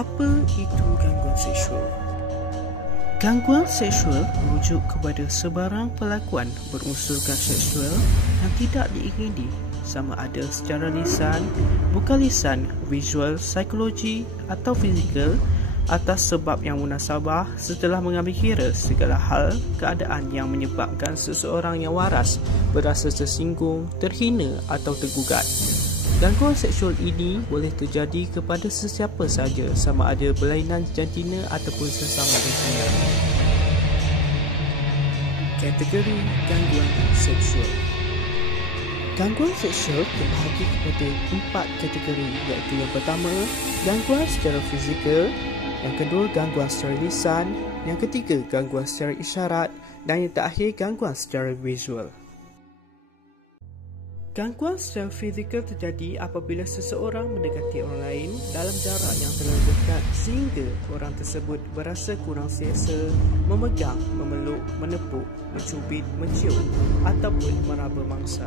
Apa itu gangguan seksual? Gangguan seksual merujuk kepada sebarang perlakuan berunsurkan seksual yang tidak diingini, sama ada secara lisan, bukan lisan, visual, psikologi atau fizikal, atas sebab yang munasabah setelah mengambil kira segala hal keadaan yang menyebabkan seseorang yang waras berasa tersinggung, terhina atau tergugat. Gangguan seksual ini boleh terjadi kepada sesiapa sahaja, sama ada berlainan jantina ataupun sesama jantina. Kategori gangguan seksual. Gangguan seksual terbahagi kepada 4 kategori, iaitu yang pertama, gangguan secara fizikal, yang kedua, gangguan secara lisan, yang ketiga, gangguan secara isyarat, dan yang terakhir, gangguan secara visual. Gangguan secara fizikal terjadi apabila seseorang mendekati orang lain dalam jarak yang terlalu dekat sehingga orang tersebut berasa kurang selesa, memegang, memeluk, menepuk, mencubit, mencium ataupun meraba mangsa.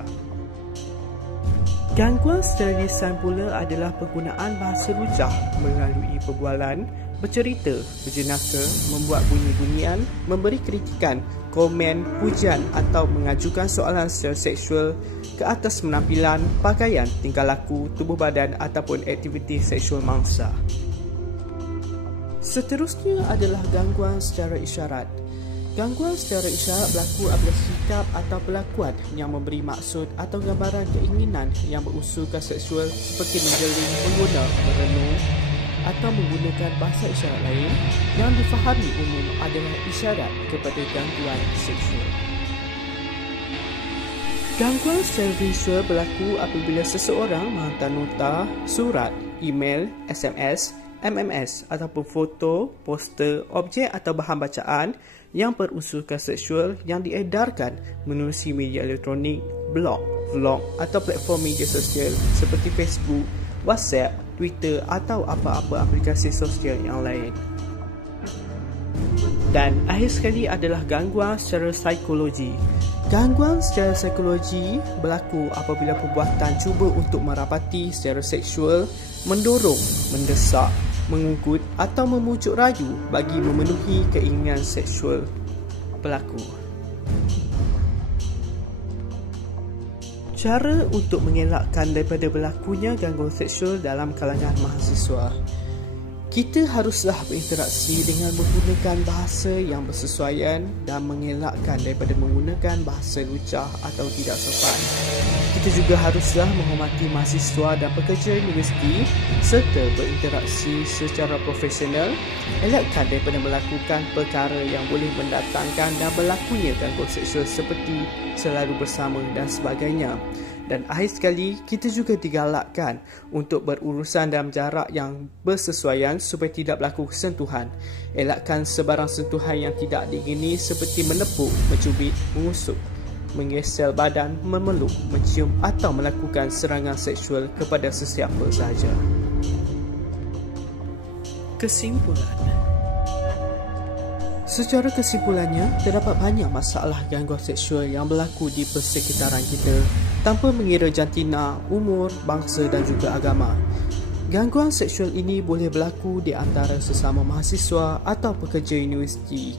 Gangguan secara lisan pula adalah penggunaan bahasa rujak melalui perbualan, bercerita, berjenaka, membuat bunyi-bunyian, memberi kritikan, komen, pujian atau mengajukan soalan secara seksual ke atas penampilan, pakaian, tingkah laku, tubuh badan ataupun aktiviti seksual mangsa. Seterusnya adalah gangguan secara isyarat. Gangguan secara isyarat berlaku apabila sikap atau perlakuan yang memberi maksud atau gambaran keinginan yang berunsurkan seksual seperti menjeling, mengguna, merenung atau menggunakan bahasa isyarat lain yang difahami umum adalah isyarat kepada gangguan seksual. Gangguan secara visual berlaku apabila seseorang menghantar nota, surat, email, SMS, MMS ataupun foto, poster, objek atau bahan bacaan yang berunsurkan seksual yang diedarkan menerusi media elektronik, blog, vlog atau platform media sosial seperti Facebook, WhatsApp, Twitter atau apa-apa aplikasi sosial yang lain. Dan akhir sekali adalah gangguan secara psikologi. Gangguan secara psikologi berlaku apabila perbuatan cuba untuk merapati secara seksual, mendorong, mendesak, mengungkut atau memujuk rayu bagi memenuhi keinginan seksual pelaku. Cara untuk mengelakkan daripada berlakunya gangguan seksual dalam kalangan mahasiswa. Kita haruslah berinteraksi dengan menggunakan bahasa yang bersesuaian dan mengelakkan daripada menggunakan bahasa lucah atau tidak sopan. Kita juga haruslah menghormati mahasiswa dan pekerja universiti serta berinteraksi secara profesional, elakkan daripada melakukan perkara yang boleh mendatangkan dan berlakunya gangguan seksual seperti selalu bersama dan sebagainya. Dan akhir sekali, kita juga digalakkan untuk berurusan dalam jarak yang bersesuaian supaya tidak berlaku sentuhan. Elakkan sebarang sentuhan yang tidak diingini seperti menepuk, mencubit, mengusuk, menggesel badan, memeluk, mencium atau melakukan serangan seksual kepada sesiapa sahaja. Kesimpulan. Secara kesimpulannya, terdapat banyak masalah gangguan seksual yang berlaku di persekitaran kita tanpa mengira jantina, umur, bangsa dan juga agama. Gangguan seksual ini boleh berlaku di antara sesama mahasiswa atau pekerja universiti.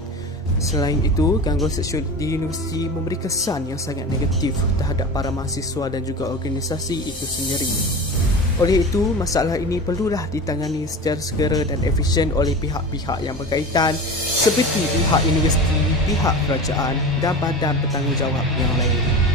Selain itu, gangguan seksual di universiti memberi kesan yang sangat negatif terhadap para mahasiswa dan juga organisasi itu sendiri. Oleh itu, masalah ini perlulah ditangani secara segera dan efisien oleh pihak-pihak yang berkaitan seperti pihak universiti, pihak kerajaan dan badan bertanggungjawab yang lain.